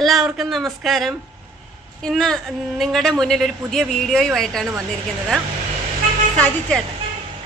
എല്ലാവർക്കും നമസ്കാരം. ഇന്ന് നിങ്ങളുടെ മുന്നിൽ ഒരു പുതിയ വീഡിയോയുമായിട്ടാണ് വന്നിരിക്കുന്നത്. സജിച്ചേട്ടൻ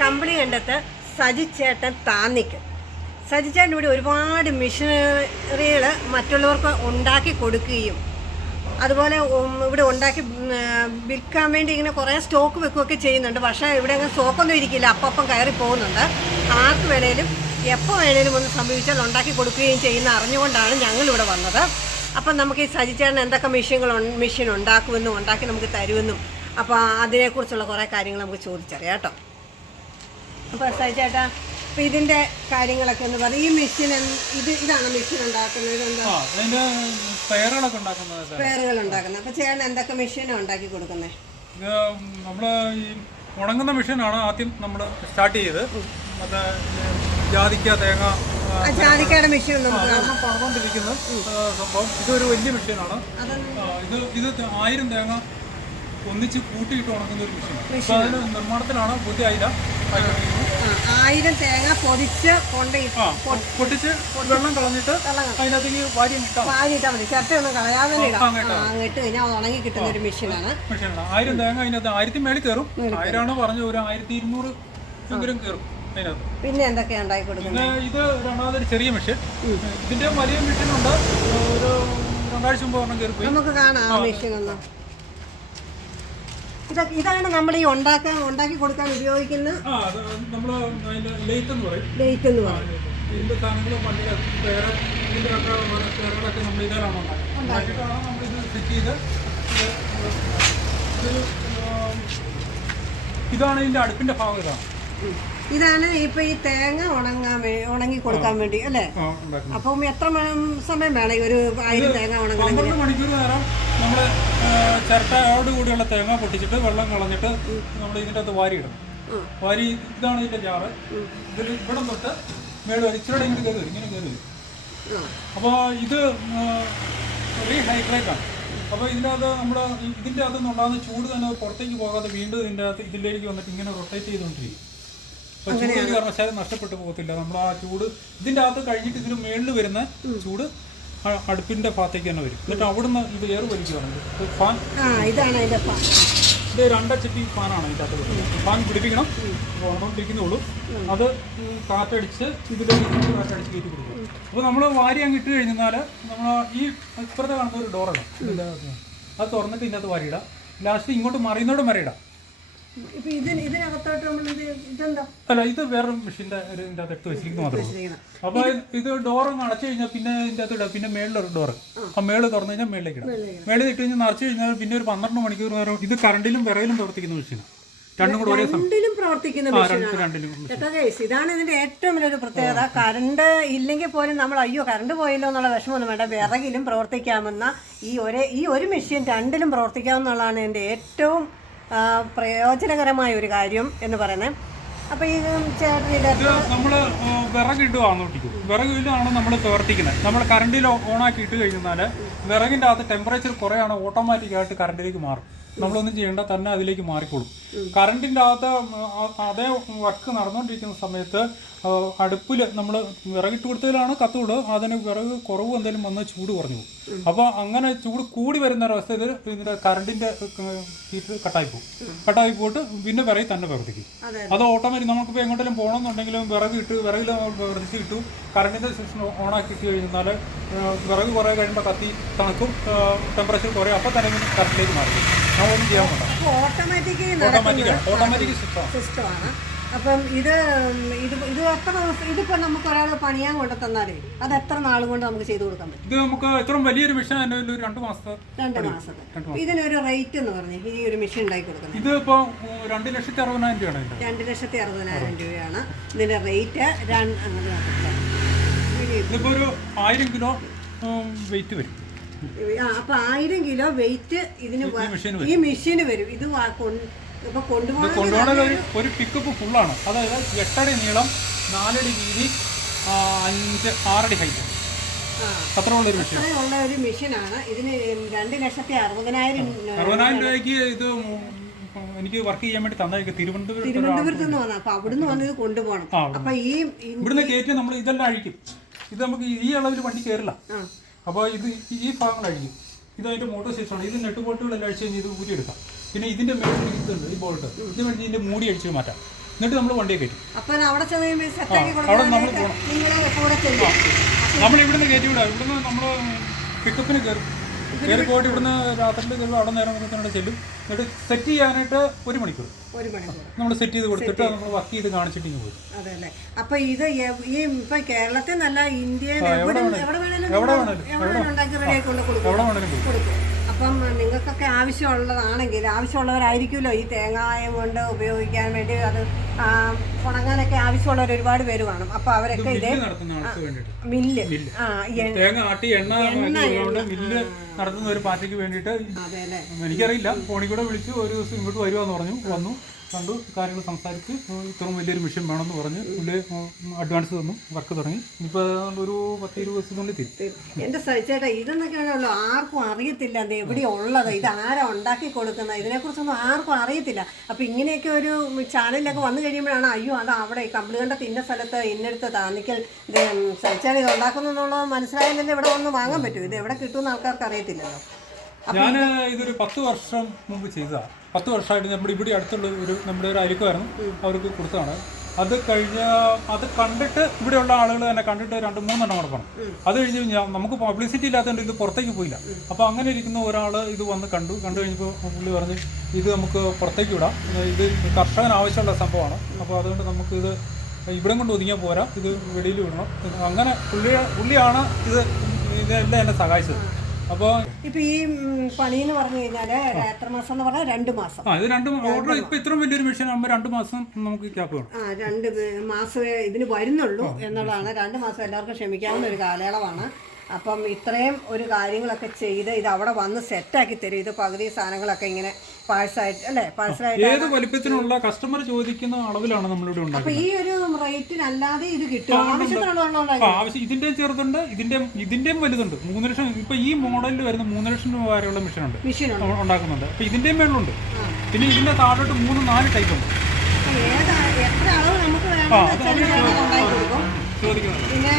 കമ്പനി കണ്ടത്ത് സജിച്ചേട്ടൻ താന്നിക്ക്. സജിച്ചേട്ടൻ ഇവിടെ ഒരുപാട് മെഷീനറികൾ മറ്റുള്ളവർക്ക് ഉണ്ടാക്കി കൊടുക്കുകയും അതുപോലെ ഇവിടെ ഉണ്ടാക്കി വിൽക്കാൻ വേണ്ടി ഇങ്ങനെ കുറേ സ്റ്റോക്ക് വെക്കുകയൊക്കെ ചെയ്യുന്നുണ്ട്. പക്ഷേ ഇവിടെ അങ്ങനെ സ്റ്റോക്കൊന്നും ഇരിക്കില്ല, അപ്പം കയറി പോകുന്നുണ്ട്. ആർക്ക് വേണേലും എപ്പോൾ വേണേലും ഒന്ന് സംഭവിച്ചാൽ ഉണ്ടാക്കി കൊടുക്കുകയും ചെയ്യുന്ന അറിഞ്ഞുകൊണ്ടാണ് ഞങ്ങളിവിടെ വന്നത്. അപ്പം നമുക്ക് ഈ സജിച്ചേട്ടൻ എന്തൊക്കെ മെഷീൻ ഉണ്ടാക്കുമെന്നും ഉണ്ടാക്കി നമുക്ക് തരുമെന്നും അപ്പോൾ അതിനെക്കുറിച്ചുള്ള കുറേ കാര്യങ്ങൾ നമുക്ക് ചോദിച്ചറിയാം കേട്ടോ. അപ്പോൾ സജിച്ചേട്ടാ, അപ്പോൾ ഇതിൻ്റെ കാര്യങ്ങളൊക്കെ എന്ന് പറഞ്ഞാൽ ഈ മെഷീൻ ഇതാണ് മെഷീൻ ഉണ്ടാക്കുന്നത്, സ്പെയറുകൾ ഉണ്ടാക്കുന്നത്. അപ്പോൾ ചേട്ടൻ എന്തൊക്കെ മെഷീനാണ് ഉണ്ടാക്കി കൊടുക്കുന്നത്? ഇത് നമ്മൾ ഈ ഉണങ്ങുന്ന മെഷീനാണ് ആദ്യം നമ്മൾ സ്റ്റാർട്ട് ചെയ്ത്. അത് ജാതിക്കയുടെ മെഷീൻ പറഞ്ഞുകൊണ്ടിരിക്കുന്ന സംഭവം. ഇതൊരു വലിയ മെഷീനാണ്. ഇത് 1000 തേങ്ങ ഒന്നിച്ച് കൂട്ടിയിട്ട് ഉണക്കുന്ന ഒരു മെഷീൻ. അപ്പോൾ അതിന് നിർമ്മാണത്തിലാണ് പുതിയ 1000 തേങ്ങ പൊടിച്ച് പൊട്ടിച്ച് വെള്ളം കളഞ്ഞിട്ട് അതിനകത്തേക്ക് വാരിയിട്ടാൽ മതി. ചട്ടയൊന്നും കളയാതെ ഇട്ട് കഴിഞ്ഞാൽ ഉണങ്ങി കിട്ടുന്ന ഒരു മെഷീനാണ്. 1000 തേങ്ങ അതിനകത്ത് 1000 മേളിൽ കയറും. 1000 പറഞ്ഞ ഒരു 1200 എങ്കിലും കയറും. പിന്നെ എന്തൊക്കെയാണ് ഉണ്ടാക്കി കൊടുക്കുന്നത്? ഇത് രണ്ടാമതൊരു ചെറിയ മെഷീൻ. ഇതിന്റെ വലിയ മെഷീൻ ഉണ്ട്. ഒരു 2 ആഴ്ച മുമ്പ് ഒരെണ്ണം കയറി നമുക്ക് കാണാം ആ മെഷീൻ ഒന്ന്. ഇതാണ് നമ്മൾ ഈ ഉണ്ടാക്കി കൊടുക്കാൻ ഉപയോഗിക്കുന്ന ലെയ്ത്ത് എന്ന് പറയും. ഇതിന്റെ സാധനങ്ങൾ പണ്ടിട്ട് നമ്മൾ ഇതിലാണ് ഉണ്ടാക്കിയിട്ടാണ് നമ്മളിത് സെറ്റ് ചെയ്ത്. ഇതാണ് ഇതിന്റെ അടുപ്പിന്റെ ഭാഗം. ഇതാണ് ഇപ്പൊ ഈ തേങ്ങ ഉണങ്ങി കൊടുക്കാൻ വേണ്ടി അല്ലേ? അപ്പം എത്ര സമയം വേണം ഒരു 1000 തേങ്ങ ഉണങ്ങാൻ? 12 മണിക്കൂർ നേരം നമ്മൾ ചിരട്ടയോട് കൂടിയുള്ള തേങ്ങ പൊട്ടിച്ചിട്ട് വെള്ളം കളഞ്ഞിട്ട് നമ്മൾ ഇതിൻ്റെ അകത്ത് വാരിയിടണം. ഇതാണ് ഇതിന്റെ ജാറ്. ഇതിൽ ഇവിടെ തൊട്ട് മേട് വരെ ഇച്ചിരി ഇങ്ങനെ കയറി വരും, ഇങ്ങനെ കയറി വരും. അപ്പോൾ ഇത് റീഹൈഡ്രേറ്റ് ആണ്. അപ്പോൾ ഇതിൻ്റെ അകത്ത് നിന്നുണ്ടാകുന്ന ചൂട് തന്നെ പുറത്തേക്ക് പോകാതെ വീണ്ടും ഇതിലേക്ക് വന്നിട്ട് ഇങ്ങനെ റൊട്ടേറ്റ് ചെയ്തുകൊണ്ടിരിക്കും. കാരണവശാലും നഷ്ടപ്പെട്ടു പോകത്തില്ല. നമ്മൾ ആ ചൂട് ഇതിൻ്റെ അകത്ത് കഴിഞ്ഞിട്ട് ഇതിന് മേളിൽ വരുന്ന ചൂട് അടുപ്പിന്റെ ഭാഗത്തേക്ക് തന്നെ വരും. എന്നിട്ട് അവിടുന്ന് ഇത് ഏറ് വലിക്കുകയാണ് ഫാൻ. ഇത് 2 HP ഫാനാണ് ഇതിൻ്റെ അകത്ത്. ഫാൻ പിടിപ്പിക്കണം, ഓണോണ്ടിരിക്കുന്നുള്ളൂ. അത് കാറ്റടിച്ച് ഇതിലേക്ക് കാറ്റടിച്ച് കയറ്റി കൊടുക്കും. അപ്പോൾ നമ്മൾ വാരി അങ്ങ് ഇട്ട് കഴിഞ്ഞാൽ നമ്മൾ ഈ ഇപ്പുറത്തെ കാണുന്ന ഒരു ഡോറാണ് ഇതിൻ്റെ അകത്ത്. അത് തുറന്നിട്ട് ഇതിൻ്റെ അകത്ത് വാരിയിടാം. ലാസ്റ്റ് ഇങ്ങോട്ട് മറിയുന്നോടും വരെ ഇടാം. അല്ല, ഇത് വേറെ മെഷീൻ്റെ ഇതിൻ്റെ അകത്ത് എടുത്ത് വെച്ചിരിക്കുന്നത് മാത്രമേ. അപ്പോൾ ഇത് ഡോറൊന്ന് അടച്ചു കഴിഞ്ഞാൽ പിന്നെ ഇതിൻ്റെ അകത്ത് ഇടാം. പിന്നെ മേളിലൊരു ഡോറ്, ആ മേള് തുറന്നു കഴിഞ്ഞാൽ മേളിലേക്ക് ഇടാം. മേളിൽ ഇട്ട് കഴിഞ്ഞാൽ നിറച്ച് കഴിഞ്ഞാൽ പിന്നെ ഒരു 12 മണിക്കൂർ നേരം ഇത് കറണ്ടിലും വിറയിലും പ്രവർത്തിക്കുന്ന മെഷീനാണ്. രണ്ടും കൂടെ ഒരേ സമയം പ്രവർത്തിക്കുന്ന മെഷീനാണ്. ഇതാണ് ഇതിന്റെ ഏറ്റവും വലിയൊരു പ്രത്യേകത. കറണ്ട് ഇല്ലെങ്കിൽ പോലും നമ്മൾ കറണ്ട് പോയല്ലോ എന്നുള്ള വിഷമമൊന്നും വേണ്ട. വിറകിലും പ്രവർത്തിക്കാമെന്ന ഈ ഒരു മെഷീൻ രണ്ടിലും പ്രവർത്തിക്കാമെന്നുള്ളതാണ് ഇതിന്റെ ഏറ്റവും പ്രയോജനകരമായ ഒരു കാര്യം എന്ന് പറയുന്നത്. അപ്പൊ ഈ നമ്മൾ വിറകിലാണ് നമ്മൾ പ്രവർത്തിക്കുന്നത്. നമ്മൾ കറണ്ടിൽ ഓണാക്കി ഇട്ട് കഴിഞ്ഞാൽ വിറകിൻ്റെ അകത്ത് ടെമ്പറേച്ചർ കുറയാണ്, ഓട്ടോമാറ്റിക്കായിട്ട് കറണ്ടിലേക്ക് മാറും. നമ്മളൊന്നും ചെയ്യേണ്ട, തന്നെ അതിലേക്ക് മാറിക്കോളും. കറണ്ടിൻ്റെ അകത്ത് അതേ വർക്ക് നടന്നുകൊണ്ടിരിക്കുന്ന സമയത്ത് അടുപ്പിൽ നമ്മൾ വിറകിട്ട് കൊടുത്തതിലാണ് കത്തുള്ളൂ. അതിന് വിറക് കുറവ് എന്തെങ്കിലും വന്ന് ചൂട് കുറഞ്ഞു പോകും. അപ്പോൾ അങ്ങനെ ചൂട് കൂടി വരുന്ന ഒരവസ്ഥ ഇതിൻ്റെ കറണ്ടിൻ്റെ ഹീറ്റ് കട്ടായി പോയിട്ട് പിന്നെ വിറകിൽ തന്നെ പ്രവർത്തിക്കും. അത് ഓട്ടോമാറ്റിക് നമുക്കിപ്പോൾ എങ്ങോട്ടെങ്കിലും പോകണമെന്നുണ്ടെങ്കിലും വിറകിൽ പ്രവർത്തിച്ച് കിട്ടും. കറണ്ടിൻ്റെ സ്വിച്ച് ഓണാക്കി ഇട്ട് കഴിഞ്ഞാൽ വിറക് കുറേ കഴിയുമ്പോൾ കത്തി തണുക്കും, ടെമ്പറേച്ചർ കുറയും. അപ്പോൾ തന്നെ കറണ്ടിലേക്ക് മാറും. നമ്മളൊന്നും ചെയ്യാൻ പറ്റില്ല. ഓട്ടോമാറ്റിക് സിസ്റ്റമാണ്. അപ്പം ഇത് എത്ര ദിവസം ഇതിപ്പോൾ നമുക്ക് ഒരാൾ പണിയാൻ കൊണ്ട് തന്നാലേ അത് എത്ര നാൾ കൊണ്ട് നമുക്ക് ചെയ്തു കൊടുക്കാൻ പറ്റും? ഇത് നമുക്ക് ഇത്രയും വലിയൊരു മെഷീൻ 2 മാസത്തെ. ഇതിനൊരു റേറ്റ് എന്ന് പറഞ്ഞു ഈ ഒരു മെഷീൻ ഉണ്ടാക്കി കൊടുക്കുന്നത്? ഇത് ഇപ്പോൾ 2,60,000 രൂപയാണ്. 2,60,000 രൂപയാണ് ഇതിന്റെ റേറ്റ്. ഇതിപ്പോൾ ഒരു 1000 കിലോ വെയിറ്റ് വരും. അപ്പൊ 1000 കിലോ വെയിറ്റ് ഇതിന് ഈ മെഷീന് വരും. ഇത് കൊണ്ടുപോകണ ഒരു പിക്കപ്പ് ഫുള്ളാണ്. അതായത് 8 അടി നീളം, 4 അടി വീതി, 6 അടി ഹൈറ്റ്. അത്ര ഉള്ള ഒരു മെഷീനാണ്. ഇതിന് 2,60,000 രൂപയ്ക്ക് ഇത് എനിക്ക് വർക്ക് ചെയ്യാൻ വേണ്ടി തന്നായിരിക്കും. തിരുവനന്തപുരത്ത് നിന്ന് വന്ന. അപ്പൊ അവിടുന്ന് വന്ന് ഇത് കൊണ്ടുപോകണം. അപ്പൊ ഇവിടുന്ന് കയറ്റി നമ്മൾ ഇതെല്ലാം അഴിക്കും. ഇത് നമുക്ക് ഈ അളവിൽ വണ്ടി കയറില്ല. അപ്പോൾ ഈ ഭാഗങ്ങൾ അഴിക്കും. ഇതായിട്ട് മോട്ടോർ സിസ്റ്റമാണ്. ഇത് നെട്ട് ബോൾട്ടുകളെല്ലാം അഴിച്ച് കഴിഞ്ഞ് ഇത് ഊരിയെടുക്കാം. പിന്നെ ഇതിൻ്റെ മേളിൽ ഇതുണ്ട്, ഈ ബോൾട്ട് ഇത് വേണ്ടി ഇതിൻ്റെ മൂടി അടിച്ച് മാറ്റാം. എന്നിട്ട് നമ്മൾ വണ്ടിയെ കയറ്റും. അവിടെ നമ്മൾ പോകണം. നമ്മൾ ഇവിടുന്ന് കയറ്റി വിടാം. ഇവിടുന്ന് നമ്മൾ പിക്കപ്പിന് കയറി പോയിട്ട് ഇവിടുന്ന് രാത്രിയിൽ കയറുമ്പോൾ അവിടെ നേരം വന്നിട്ട് ചെല്ലും. എന്നിട്ട് സെറ്റ് ചെയ്യാനായിട്ട് 1 മണിക്കൂർ നമ്മൾ സെറ്റ് ചെയ്ത് കൊടുത്തിട്ട് നമ്മൾ വർക്ക് ചെയ്ത് കാണിച്ചിട്ട് ഇങ്ങനെ പോകും. അതെ അല്ലേ. അപ്പൊ ഇത് ഈ ഇപ്പൊ കേരളത്തിൽ നല്ല ഇന്ത്യയിൽ എവിടെ വേണേലും ഉണ്ടാക്കി റെഡിയാക്കി കൊണ്ട് കൊടുക്കും. അപ്പം നിങ്ങൾക്കൊക്കെ ആവശ്യമുള്ളവരായിരിക്കുമല്ലോ ഈ തേങ്ങായം കൊണ്ട് ഉപയോഗിക്കാൻ വേണ്ടി, അത് ഉണങ്ങാനൊക്കെ ആവശ്യമുള്ളവർ ഒരുപാട് പേര് കാണും. അപ്പൊ അവരൊക്കെ ഇത് മില്ല് തേങ്ങ ആട്ടി എണ്ണ മില്ല് നടത്തുന്ന ഒരു പാർട്ടിക്ക് വേണ്ടിയിട്ട് എനിക്കറിയില്ല, ഫോണിൽ കൂടെ വിളിച്ച് ഒരു ദിവസം ഇങ്ങോട്ട് വരുവാന്ന് പറഞ്ഞു. വന്നു, കണ്ടു, കാര്യങ്ങൾ സംസാരിച്ച് ഇത്രയും വലിയൊരു മിഷൻ വേണമെന്ന് പറഞ്ഞ് പുള്ളി അഡ്വാൻസ് തന്നു. വർക്ക് തുടങ്ങി. ഇപ്പോൾ ഒരു 10-20 ദിവസത്തിനുള്ളിൽ തീരും. എൻ്റെ സഹിച്ചേട്ടാ, ഇതെന്നൊക്കെയാണല്ലോ ആർക്കും അറിയത്തില്ല അത് എവിടെയുള്ളത്, ഇത് ആരാ ഉണ്ടാക്കി കൊടുക്കുന്നത്, ഇതിനെക്കുറിച്ചൊന്നും ആർക്കും അറിയത്തില്ല. അപ്പോൾ ഇങ്ങനെയൊക്കെ ഒരു ചാനലിലൊക്കെ വന്നു കഴിയുമ്പോഴാണ് അയ്യോ അത് അവിടെ കമ്പിളി കണ്ട ഇന്ന സ്ഥലത്ത് ഇന്നടുത്ത് താന്നിക്കൽ ഇത് സഹിച്ചാൽ ഇത് ഉണ്ടാക്കുന്നു എന്നുള്ളത് മനസ്സിലായാലല്ലേ ഇവിടെ വന്ന് വാങ്ങാൻ പറ്റും. ഇത് എവിടെ കിട്ടുമെന്ന് ആൾക്കാർക്ക് അറിയത്തില്ലല്ലോ. ഞാൻ ഇതൊരു 10 വർഷം മുമ്പ് ചെയ്തതാണ്. 10 വർഷമായിട്ട് നമ്മുടെ ഇവിടെ അടുത്തുള്ള നമ്മുടെ ഒരു അയൽക്കാരായിരുന്നു, അവർക്ക് കൊടുത്തതാണ്. അത് കഴിഞ്ഞ് അത് കണ്ടിട്ട് ഇവിടെയുള്ള ആളുകൾ തന്നെ കണ്ടിട്ട് 2-3 കൂടെ പറഞ്ഞു. അത് കഴിഞ്ഞ് നമുക്ക് പബ്ലിസിറ്റി ഇല്ലാത്തതുകൊണ്ട് ഇത് പുറത്തേക്ക് പോയില്ല. അപ്പോൾ അങ്ങനെ ഇരിക്കുന്ന ഒരാൾ ഇത് വന്ന് കണ്ടു കഴിഞ്ഞപ്പോൾ പുള്ളി പറഞ്ഞ് ഇത് നമുക്ക് പുറത്തേക്ക് വിടാം, ഇത് കർഷകന് ആവശ്യമുള്ള സംഭവമാണ്. അപ്പോൾ അതുകൊണ്ട് നമുക്കിത് ഇവിടെ കൊണ്ട് ഒതുങ്ങിയാൽ പോരാ, ഇത് വെളിയിൽ വിടണം. അങ്ങനെ പുള്ളിയാണ് ഇതെല്ലാം എന്നെ സഹായിച്ചത്. അപ്പോൾ ഇപ്പൊ ഈ പണി എന്ന് പറഞ്ഞു കഴിഞ്ഞാല് എത്ര മാസം എന്ന് പറഞ്ഞാൽ 2 മാസം. ഇത് 2 ഓർഡർ ഇപ്പൊ ഇത്രയും വലിയൊരു മെഷീൻ ആകുമ്പോൾ 2 മാസം നമുക്ക് ക്യാപ്പ് വേണം. 2 മാസമേ ഇതിന് വരുന്നുള്ളൂ എന്നുള്ളതാണ്. 2 മാസം എല്ലാവർക്കും ക്ഷമിക്കാവുന്ന ഒരു കാലയളവാണ്. അപ്പം ഇത്രയും ഒരു കാര്യങ്ങളൊക്കെ ചെയ്ത് ഇത് അവിടെ വന്ന് സെറ്റാക്കി തരും. ഇത് പകുതി സാധനങ്ങളൊക്കെ ഇങ്ങനെ പാഴ്സായിട്ട് അല്ലേ, പാഴ്സലായിട്ട് ഏത് വലിപ്പത്തിനുള്ള കസ്റ്റമർ ചോദിക്കുന്ന അളവിലാണ് നമ്മളിവിടെ ഉണ്ടാക്കുന്നത്. അപ്പൊ ഈ ഒരു റേറ്റിനല്ലാതെ ഇത് കിട്ടും ആവശ്യം. ഇതിന്റെ ചെറുതുണ്ട്, ഇതിന്റെയും വലുതുണ്ട്. 3 ലക്ഷം ഇപ്പൊ ഈ മോഡലിൽ വരുന്ന 3 ലക്ഷം രൂപ വരെയുള്ള മെഷീൻ ഉണ്ടാക്കുന്നുണ്ട്. അപ്പൊ ഇതിന്റെ മേളുണ്ട്. പിന്നെ ഇതിന്റെ താഴോട്ട് 3-4 ടൈപ്പ് ഉണ്ട്. എത്ര അളവ് നമുക്ക് ചോദിക്കുന്നത്. പിന്നെ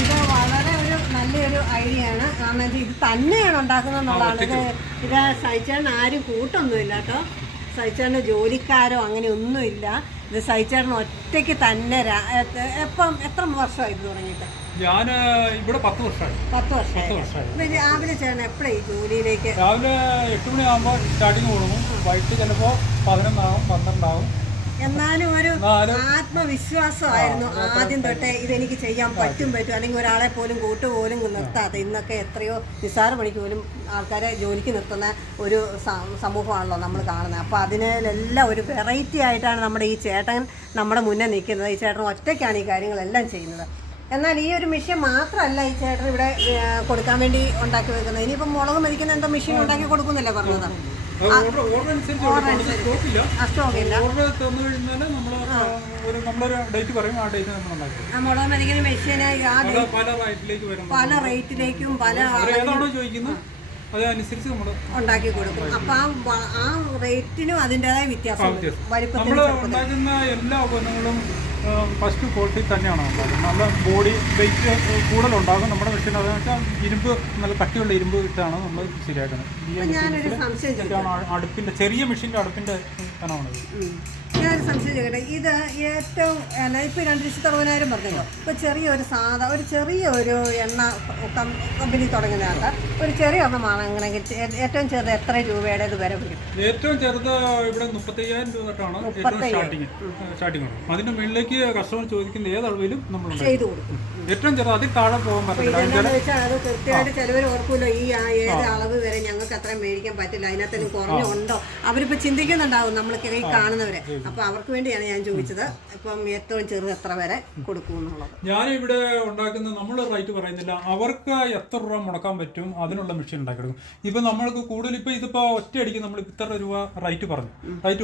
ഇത് വളരെ ഒരു നല്ലൊരു ഐഡിയ ആണ്. കാരണം ഇത് തന്നെയാണ് ഉണ്ടാക്കുന്നത് എന്നുള്ളതാണ്. ഇത് സഹിച്ചേട്ടൻ ആരും കൂട്ടൊന്നുമില്ല കേട്ടോ. സഹിച്ചേട്ടന് ജോലിക്കാരോ അങ്ങനെ ഒന്നുമില്ല. ഇത് സഹിച്ചേട്ടൻ ഒറ്റയ്ക്ക് തന്നെ. എത്ര വർഷമായി ഇത് തുടങ്ങിയിട്ട്? ഞാൻ ഇവിടെ 10 വർഷമായി. 10 വർഷമായി. രാവിലെ ചേട്ടൻ എപ്പോഴാണ് ഈ ജോലിയിലേക്ക്? രാവിലെ 8 മണിയാകുമ്പോൾ സ്റ്റാർട്ടിങ് തുടങ്ങും. വൈകിട്ട് ചിലപ്പോൾ 11 ആവും, 12 ആവും. എന്നാലും ഒരു ആത്മവിശ്വാസമായിരുന്നു ആദ്യം തൊട്ടേ ഇതെനിക്ക് ചെയ്യാൻ പറ്റും അല്ലെങ്കിൽ ഒരാളെ പോലും കൂട്ടുപോലും നിർത്താതെ. ഇന്നൊക്കെ എത്രയോ നിസ്സാര പണിക്ക് പോലും ആൾക്കാരെ ജോലിക്ക് നിർത്തുന്ന ഒരു സമൂഹമാണല്ലോ നമ്മൾ കാണുന്നത്. അപ്പോൾ അതിനെല്ലാം ഒരു വെറൈറ്റി ആയിട്ടാണ് നമ്മുടെ ഈ ചേട്ടൻ നമ്മുടെ മുന്നേ നിൽക്കുന്നത്. ഈ ചേട്ടൻ ഒറ്റയ്ക്കാണ് ഈ കാര്യങ്ങളെല്ലാം ചെയ്യുന്നത്. എന്നാൽ ഈ ഒരു മെഷീൻ മാത്രമല്ല ഈ ചേട്ടൻ ഇവിടെ കൊടുക്കാൻ വേണ്ടി ഉണ്ടാക്കി വെക്കുന്നത്. ഇനിയിപ്പോൾ മുളക് മരിക്കുന്ന എന്തോ മെഷീൻ ഉണ്ടാക്കി കൊടുക്കുന്നില്ല പറഞ്ഞത്. മുളക് മരിക്കുന്ന മെഷീന് പല റേറ്റിലേക്കും പല അതനുസരിച്ച് നമ്മൾ ഉണ്ടാക്കി കൊടുക്കും. അപ്പൊ ആ റേറ്റിനും അതിൻ്റെതായ വ്യത്യാസം. നമ്മൾ ഉണ്ടാക്കുന്ന എല്ലാ ഉപകരണങ്ങളും ഫസ്റ്റ് ക്വാളിറ്റി തന്നെയാണ് ഉണ്ടാക്കുന്നത്. നല്ല ബോഡി വെയിറ്റ് കൂടുതലുണ്ടാകും നമ്മുടെ മെഷീൻ. അതെന്ന് വെച്ചാൽ ഇരുമ്പ്, നല്ല കട്ടിയുള്ള ഇരുമ്പ് ഇട്ടാണ് നമ്മൾ ശരിയാക്കുന്നത്. അടുപ്പിന്റെ ചെറിയ മെഷീൻ്റെ അടുപ്പിന്റെ കനമാണത്. ഞാനൊരു സംശയം ചോദിക്കട്ടെ, ഇത് ഏറ്റവും ഇപ്പോൾ 2,60,000 പറഞ്ഞല്ലോ. ഇപ്പോൾ ഒരു ചെറിയൊരു എണ്ണ കമ്പനി തുടങ്ങുന്നതാണ്ട് ഒരു ചെറിയ ഒരെണ്ണം വാങ്ങണമെങ്കിൽ ഏറ്റവും ചെറുത് എത്ര രൂപയുടെ ഇത് വരെ വരും? ഏറ്റവും ചെറുത് ഇവിടെ 35,000 രൂപ തൊട്ടാണ് സ്റ്റാർട്ടിങ്. അതിന്റെ മുകളിലേക്ക് കസ്റ്റമർ ചോദിക്കുന്ന ഏത് അളവിലും നമ്മൾ ചെയ്തു കൊടുക്കും. ഏറ്റവും ചെറുത് അതിൽ താഴെ പോകാൻ പറ്റില്ല. അത് കൃത്യമായിട്ട് ചിലവർ ഓർക്കുമല്ലോ, ഈ ഏത് അളവ് വരെ ഞങ്ങൾക്ക് അത്രയും മേടിക്കാൻ പറ്റില്ല, അതിനകത്തേലും കുറഞ്ഞുണ്ടോ അവരിപ്പോൾ ചിന്തിക്കുന്നുണ്ടാവും നമ്മൾക്ക് ഈ കാണുന്നവരെ. അപ്പോൾ അവർക്ക് വേണ്ടിയാണ് ഞാൻ ചോദിച്ചത്. ഇപ്പം ഏറ്റവും ചെറുത് എത്ര വരെ കൊടുക്കും എന്നുള്ളത്. ഞാനിവിടെ ഉണ്ടാക്കുന്ന നമ്മൾ റേറ്റ് പറയുന്നില്ല, അവർക്ക് എത്ര രൂപ മുടക്കാൻ പറ്റും അതിനുള്ള മെഷീൻ ഉണ്ടാക്കി കൊടുക്കും. ഇപ്പം നമ്മൾക്ക് കൂടുതൽ ഇതിപ്പോൾ ഒറ്റയടിക്ക് നമ്മൾ ഇത്ര രൂപ റേറ്റ്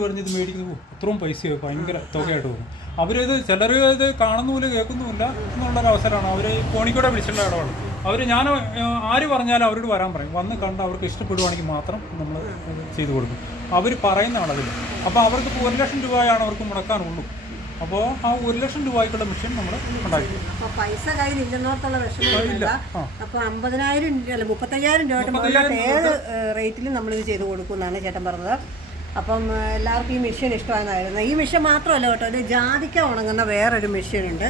പറഞ്ഞ് ഇത് മേടിക്കുന്നത് അത്രയും പൈസയോ ഭയങ്കര തുകയായിട്ട് പോകും. അവരിത് ചിലർ ഇത് കാണുന്നുമില്ല കേൾക്കുന്നുമില്ല എന്നുള്ളൊരു അവസരമാണ്. അവർ ഫോണിക്കൂടെ വിളിച്ചുള്ള ഇടപാട്. ഞാൻ ആര് പറഞ്ഞാലും അവരോട് വരാൻ പറയും. വന്ന് കണ്ട് അവർക്ക് ഇഷ്ടപ്പെടുവാണെങ്കിൽ മാത്രം നമ്മൾ ചെയ്തു കൊടുക്കും. അവർ പറയുന്ന അളവിൽ. അപ്പോൾ അവർക്ക് 1 ലക്ഷം രൂപയാണ് അവർക്ക് മുടക്കാനുള്ളൂ. അപ്പോൾ ആ 1 ലക്ഷം രൂപയ്ക്കുള്ള മെഷീൻ നമ്മൾ ഉണ്ടാക്കി. അപ്പോൾ പൈസ കയ്യിൽ ഇല്ലെന്നോർത്തുള്ള വിഷമമില്ല. അപ്പോൾ 50,000 അല്ല 35,000 രൂപയുടെ മുകളിലോട്ട് ഏത് റേറ്റിലും നമ്മളിത് ചെയ്ത് കൊടുക്കുമെന്നാണ് ചേട്ടൻ പറഞ്ഞത്. അപ്പം എല്ലാവർക്കും ഈ മെഷീൻ ഇഷ്ടമായിരുന്നു. ഈ മെഷീൻ മാത്രമല്ല കേട്ടോ, ഒരു ജാതിക്ക ഉണങ്ങുന്ന വേറൊരു മെഷീൻ ഉണ്ട്.